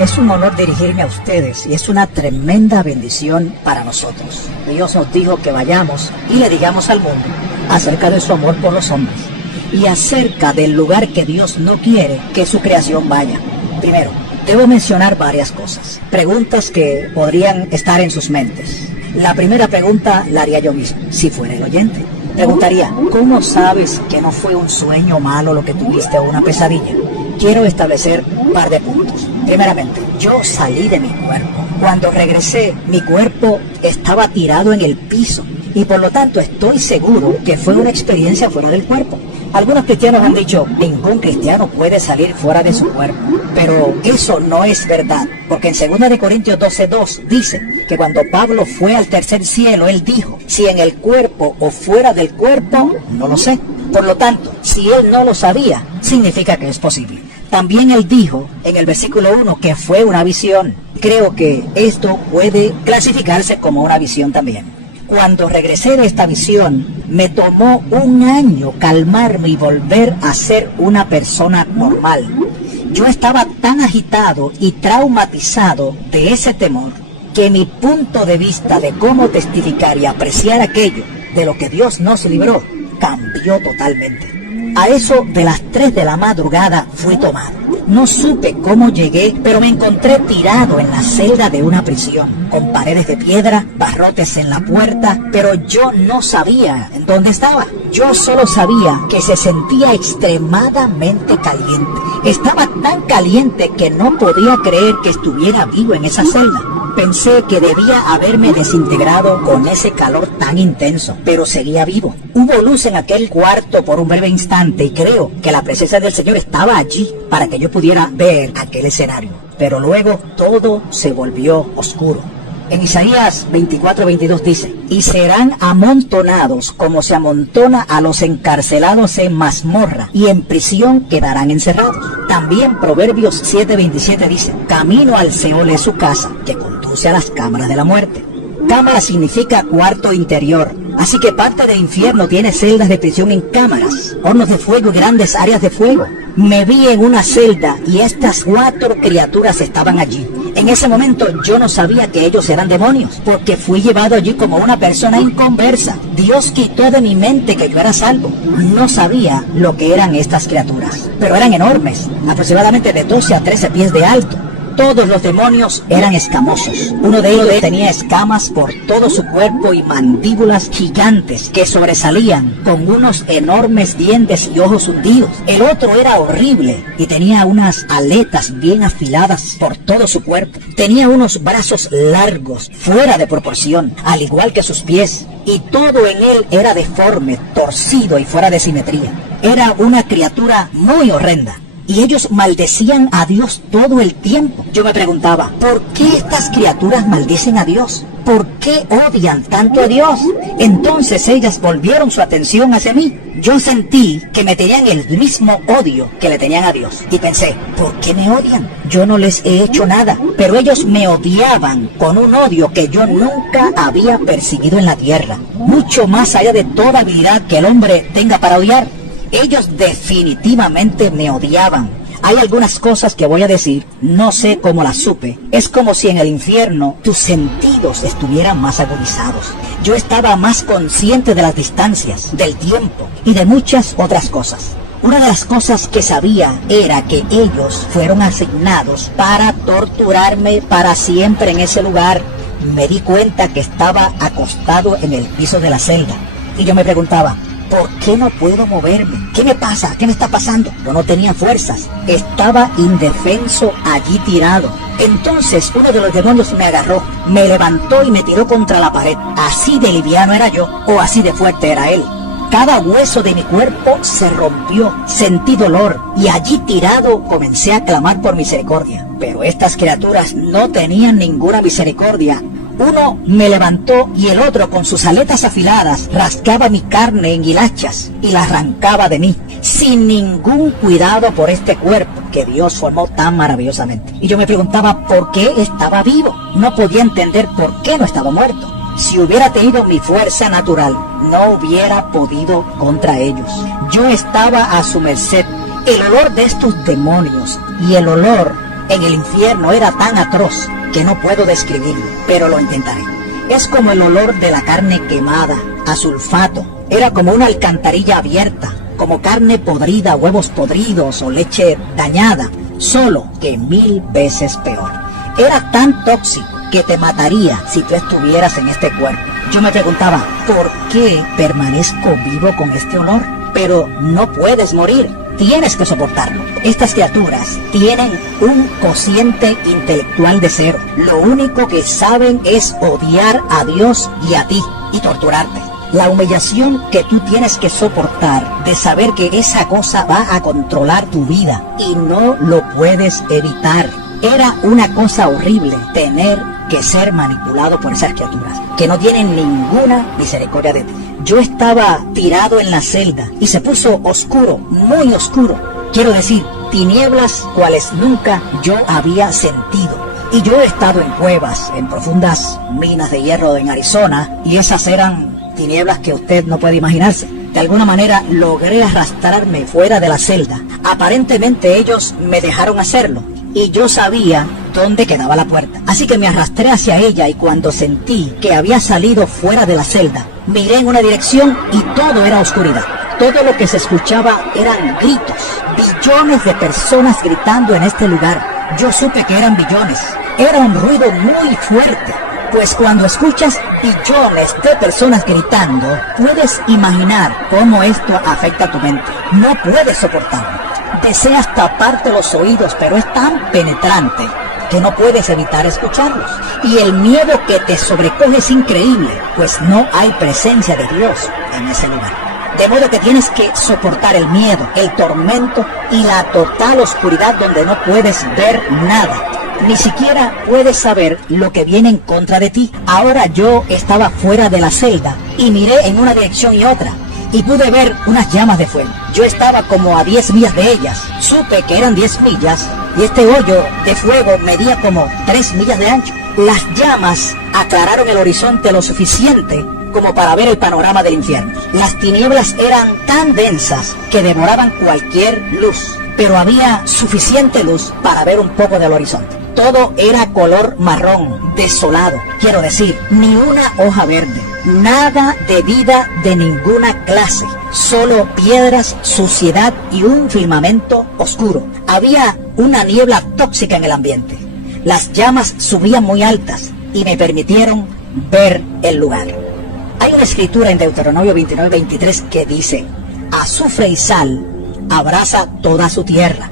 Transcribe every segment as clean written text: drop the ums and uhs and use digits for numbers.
Es un honor dirigirme a ustedes y es una tremenda bendición para nosotros. Dios nos dijo que vayamos y le digamos al mundo acerca de su amor por los hombres y acerca del lugar que Dios no quiere que su creación vaya. Primero, debo mencionar varias cosas, preguntas que podrían estar en sus mentes. La primera pregunta la haría yo mismo, si fuera el oyente. Preguntaría, ¿cómo sabes que no fue un sueño malo lo que tuviste o una pesadilla? Quiero establecer un par de puntos. Primeramente, yo salí de mi cuerpo. Cuando regresé, mi cuerpo estaba tirado en el piso y por lo tanto estoy seguro que fue una experiencia fuera del cuerpo. Algunos cristianos han dicho, ningún cristiano puede salir fuera de su cuerpo, pero eso no es verdad, porque en 2 Corintios 12:2 dice que cuando Pablo fue al tercer cielo, él dijo, si en el cuerpo o fuera del cuerpo, no lo sé. Por lo tanto, si él no lo sabía, significa que es posible. También él dijo en el versículo 1 que fue una visión. Creo que esto puede clasificarse como una visión también. Cuando regresé de esta visión, me tomó un año calmarme y volver a ser una persona normal. Yo estaba tan agitado y traumatizado de ese temor que mi punto de vista de cómo testificar y apreciar aquello de lo que Dios nos libró cambió totalmente. A eso de las 3 de la madrugada fui tomado. No supe cómo llegué, pero me encontré tirado en la celda de una prisión, con paredes de piedra, barrotes en la puerta, pero yo no sabía en dónde estaba. Yo solo sabía que se sentía extremadamente caliente. Estaba tan caliente que no podía creer que estuviera vivo en esa celda. Pensé que debía haberme desintegrado con ese calor tan intenso, pero seguía vivo. Hubo luz en aquel cuarto por un breve instante y creo que la presencia del Señor estaba allí para que yo pudiera ver aquel escenario. Pero luego todo se volvió oscuro. En Isaías 24:22 dice, y serán amontonados como se amontona a los encarcelados en mazmorra, y en prisión quedarán encerrados. También Proverbios 7:27 dice, camino al Seol es su casa, que conduce a las cámaras de la muerte. Cámara significa cuarto interior, así que parte del infierno tiene celdas de prisión en cámaras, hornos de fuego y grandes áreas de fuego. Me vi en una celda y estas 4 criaturas estaban allí. En ese momento yo no sabía que ellos eran demonios, porque fui llevado allí como una persona inconversa. Dios quitó de mi mente que yo era salvo. No sabía lo que eran estas criaturas, pero eran enormes, aproximadamente de 12 a 13 pies de alto. Todos los demonios eran escamosos. Uno de ellos tenía escamas por todo su cuerpo y mandíbulas gigantes que sobresalían con unos enormes dientes y ojos hundidos. El otro era horrible y tenía unas aletas bien afiladas por todo su cuerpo. Tenía unos brazos largos, fuera de proporción, al igual que sus pies. Y todo en él era deforme, torcido y fuera de simetría. Era una criatura muy horrenda. Y ellos maldecían a Dios todo el tiempo. Yo me preguntaba, ¿por qué estas criaturas maldicen a Dios? ¿Por qué odian tanto a Dios? Entonces ellas volvieron su atención hacia mí. Yo sentí que me tenían el mismo odio que le tenían a Dios. Y pensé, ¿por qué me odian? Yo no les he hecho nada. Pero ellos me odiaban con un odio que yo nunca había percibido en la tierra. Mucho más allá de toda habilidad que el hombre tenga para odiar. Ellos definitivamente me odiaban. Hay algunas cosas que voy a decir, no sé cómo las supe. Es como si en el infierno tus sentidos estuvieran más agudizados. Yo estaba más consciente de las distancias, del tiempo y de muchas otras cosas. Una de las cosas que sabía era que ellos fueron asignados para torturarme para siempre en ese lugar. Me di cuenta que estaba acostado en el piso de la celda y yo me preguntaba, ¿por qué no puedo moverme? ¿Qué me pasa? ¿Qué me está pasando? Yo no tenía fuerzas. Estaba indefenso allí tirado. Entonces uno de los demonios me agarró, me levantó y me tiró contra la pared. Así de liviano era yo, o así de fuerte era él. Cada hueso de mi cuerpo se rompió, sentí dolor y allí tirado comencé a clamar por misericordia. Pero estas criaturas no tenían ninguna misericordia. Uno me levantó y el otro con sus aletas afiladas rascaba mi carne en hilachas y la arrancaba de mí, sin ningún cuidado por este cuerpo que Dios formó tan maravillosamente. Y yo me preguntaba por qué estaba vivo. No podía entender por qué no estaba muerto. Si hubiera tenido mi fuerza natural, no hubiera podido contra ellos. Yo estaba a su merced. El olor de estos demonios y el olor en el infierno era tan atroz que no puedo describirlo, pero lo intentaré. Es como el olor de la carne quemada, a sulfato. Era como una alcantarilla abierta, como carne podrida, huevos podridos o leche dañada, solo que 1000 veces peor. Era tan tóxico que te mataría si tú estuvieras en este cuerpo. Yo me preguntaba, ¿por qué permanezco vivo con este olor? Pero no puedes morir, tienes que soportarlo. Estas criaturas tienen un cociente intelectual de 0. Lo único que saben es odiar a Dios y a ti y torturarte. La humillación que tú tienes que soportar de saber que esa cosa va a controlar tu vida y no lo puedes evitar. Era una cosa horrible tener que ser manipulado por esas criaturas que no tienen ninguna misericordia de ti. Yo estaba tirado en la celda y se puso oscuro, muy oscuro. Quiero decir, tinieblas cuales nunca yo había sentido. Y yo he estado en cuevas, en profundas minas de hierro en Arizona, y esas eran tinieblas que usted no puede imaginarse. De alguna manera logré arrastrarme fuera de la celda. Aparentemente ellos me dejaron hacerlo y yo sabía dónde quedaba la puerta. Así que me arrastré hacia ella y cuando sentí que había salido fuera de la celda, miré en una dirección y todo era oscuridad. Todo lo que se escuchaba eran gritos, billones de personas gritando en este lugar. Yo supe que eran billones. Era un ruido muy fuerte. Pues cuando escuchas billones de personas gritando, puedes imaginar cómo esto afecta a tu mente. No puedes soportarlo. Deseas taparte los oídos, pero es tan penetrante que no puedes evitar escucharlos. Y el miedo que te sobrecoge es increíble, pues no hay presencia de Dios en ese lugar. De modo que tienes que soportar el miedo, el tormento y la total oscuridad donde no puedes ver nada. Ni siquiera puedes saber lo que viene en contra de ti. Ahora yo estaba fuera de la celda y miré en una dirección y otra y pude ver unas llamas de fuego. Yo estaba como a 10 millas de ellas. Supe que eran 10 millas y este hoyo de fuego medía como 3 millas de ancho. Las llamas aclararon el horizonte lo suficiente como para ver el panorama del infierno. Las tinieblas eran tan densas que devoraban cualquier luz, pero había suficiente luz para ver un poco del horizonte. Todo era color marrón, desolado. Quiero decir, ni una hoja verde, nada de vida de ninguna clase, solo piedras, suciedad y un firmamento oscuro. Había una niebla tóxica en el ambiente. Las llamas subían muy altas y me permitieron ver el lugar. Hay una escritura en Deuteronomio 29:23 que dice: azufre y sal abraza toda su tierra.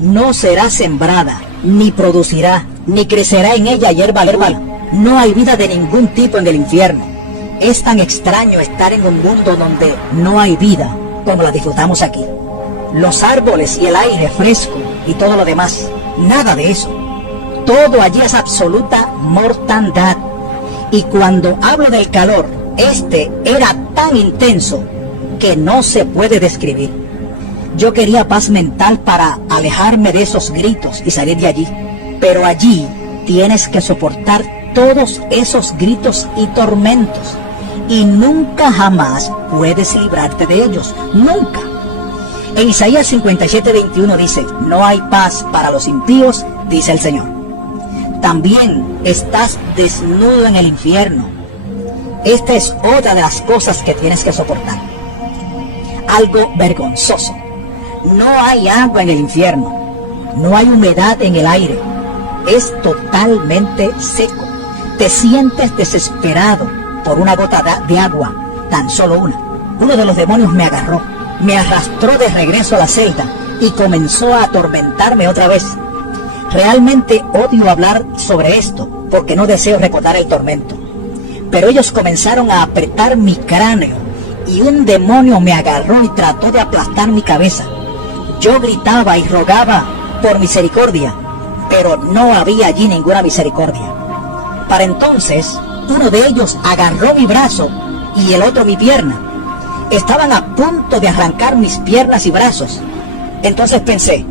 No será sembrada, ni producirá, ni crecerá en ella hierba alguna. No hay vida de ningún tipo en el infierno. Es tan extraño estar en un mundo donde no hay vida como la disfrutamos aquí. Los árboles y el aire fresco y todo lo demás, nada de eso. Todo allí es absoluta mortandad. Y cuando hablo del calor, este era tan intenso que no se puede describir. Yo quería paz mental para alejarme de esos gritos y salir de allí. Pero allí tienes que soportar todos esos gritos y tormentos. Y nunca jamás puedes librarte de ellos. Nunca. En Isaías 57:21 dice: no hay paz para los impíos, dice el Señor. También estás desnudo en el infierno. Esta es otra de las cosas que tienes que soportar. Algo vergonzoso. No hay agua en el infierno. No hay humedad en el aire. Es totalmente seco. Te sientes desesperado por una gota de agua, tan solo una. Uno de los demonios me agarró, me arrastró de regreso a la celda y comenzó a atormentarme otra vez. Realmente odio hablar sobre esto porque no deseo recordar el tormento. Pero ellos comenzaron a apretar mi cráneo y un demonio me agarró y trató de aplastar mi cabeza. Yo gritaba y rogaba por misericordia, pero no había allí ninguna misericordia. Para entonces, uno de ellos agarró mi brazo y el otro mi pierna. Estaban a punto de arrancar mis piernas y brazos. Entonces pensé: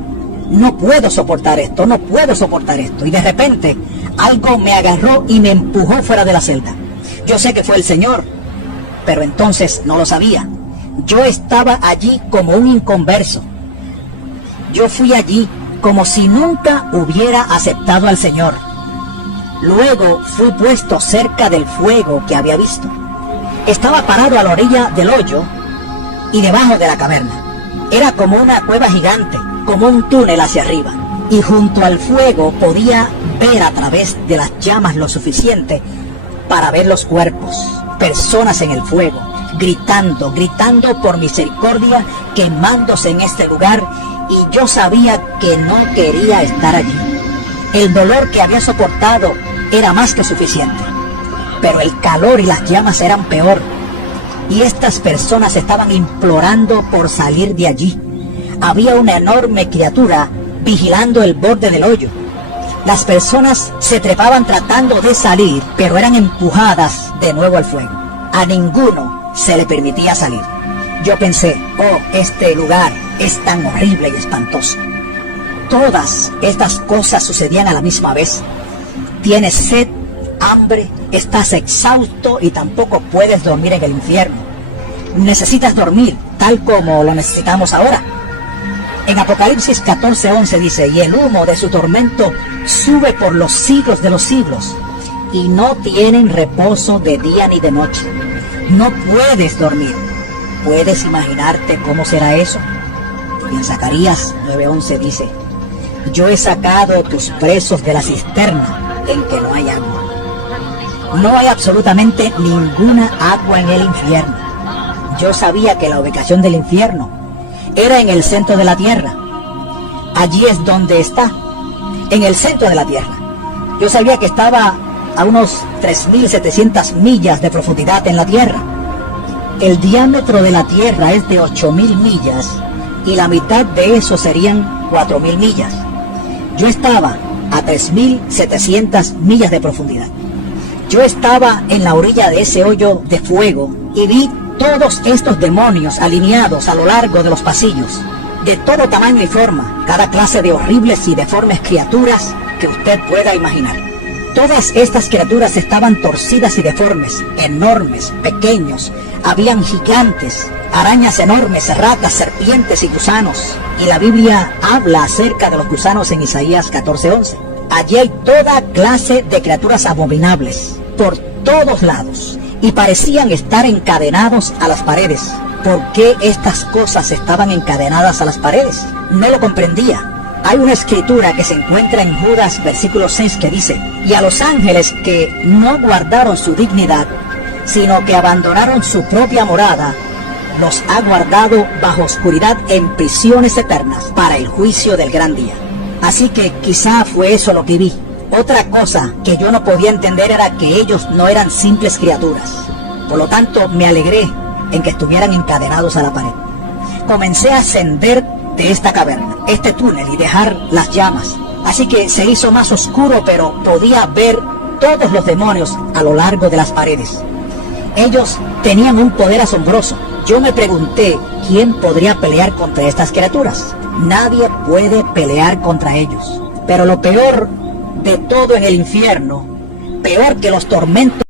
no puedo soportar esto, no puedo soportar esto. Y de repente, algo me agarró y me empujó fuera de la celda. Yo sé que fue el Señor, pero entonces no lo sabía. Yo estaba allí como un inconverso. Yo fui allí como si nunca hubiera aceptado al Señor. Luego fui puesto cerca del fuego que había visto. Estaba parado a la orilla del hoyo y debajo de la caverna. Era como una cueva gigante, como un túnel hacia arriba. Y junto al fuego podía ver a través de las llamas lo suficiente para ver los cuerpos, personas en el fuego, gritando por misericordia, quemándose en este lugar, y yo sabía que no quería estar allí. El dolor que había soportado era más que suficiente, pero el calor y las llamas eran peor, y estas personas estaban implorando por salir de allí. Había una enorme criatura vigilando el borde del hoyo. Las personas se trepaban tratando de salir, pero eran empujadas de nuevo al fuego. A ninguno se le permitía salir. Yo pensé, oh, este lugar es tan horrible y espantoso. Todas estas cosas sucedían a la misma vez. Tienes sed, hambre, estás exhausto y tampoco puedes dormir en el infierno. Necesitas dormir, tal como lo necesitamos ahora. En Apocalipsis 14:11 dice, y el humo de su tormento sube por los siglos de los siglos, y no tienen reposo de día ni de noche. No puedes dormir. ¿Puedes imaginarte cómo será eso? Y en Zacarías 9:11 dice, yo he sacado tus presos de la cisterna en que no hay agua. No hay absolutamente ninguna agua en el infierno. Yo sabía que la ubicación del infierno era en el centro de la tierra. Allí es donde está, en el centro de la tierra. Yo sabía que estaba a unos 3.700 millas de profundidad en la tierra. El diámetro de la tierra es de 8.000 millas y la mitad de eso serían 4.000 millas. Yo estaba a 3.700 millas de profundidad. Yo estaba en la orilla de ese hoyo de fuego y vi todos estos demonios alineados a lo largo de los pasillos, de todo tamaño y forma, cada clase de horribles y deformes criaturas que usted pueda imaginar. Todas estas criaturas estaban torcidas y deformes, enormes, pequeños, habían gigantes, arañas enormes, ratas, serpientes y gusanos. Y la Biblia habla acerca de los gusanos en Isaías 14:11. Allí hay toda clase de criaturas abominables, por todos lados, y parecían estar encadenados a las paredes. ¿Por qué estas cosas estaban encadenadas a las paredes? No lo comprendía. Hay una escritura que se encuentra en Judas versículo 6 que dice, y a los ángeles que no guardaron su dignidad, sino que abandonaron su propia morada, los ha guardado bajo oscuridad en prisiones eternas para el juicio del gran día. Así que quizá fue eso lo que vi. Otra cosa que yo no podía entender era que ellos no eran simples criaturas. Por lo tanto, me alegré en que estuvieran encadenados a la pared. Comencé a ascender de esta caverna, este túnel, y dejar las llamas. Así que se hizo más oscuro, pero podía ver todos los demonios a lo largo de las paredes. Ellos tenían un poder asombroso. Yo me pregunté, ¿quién podría pelear contra estas criaturas? Nadie puede pelear contra ellos. Pero lo peor de todo en el infierno, peor que los tormentos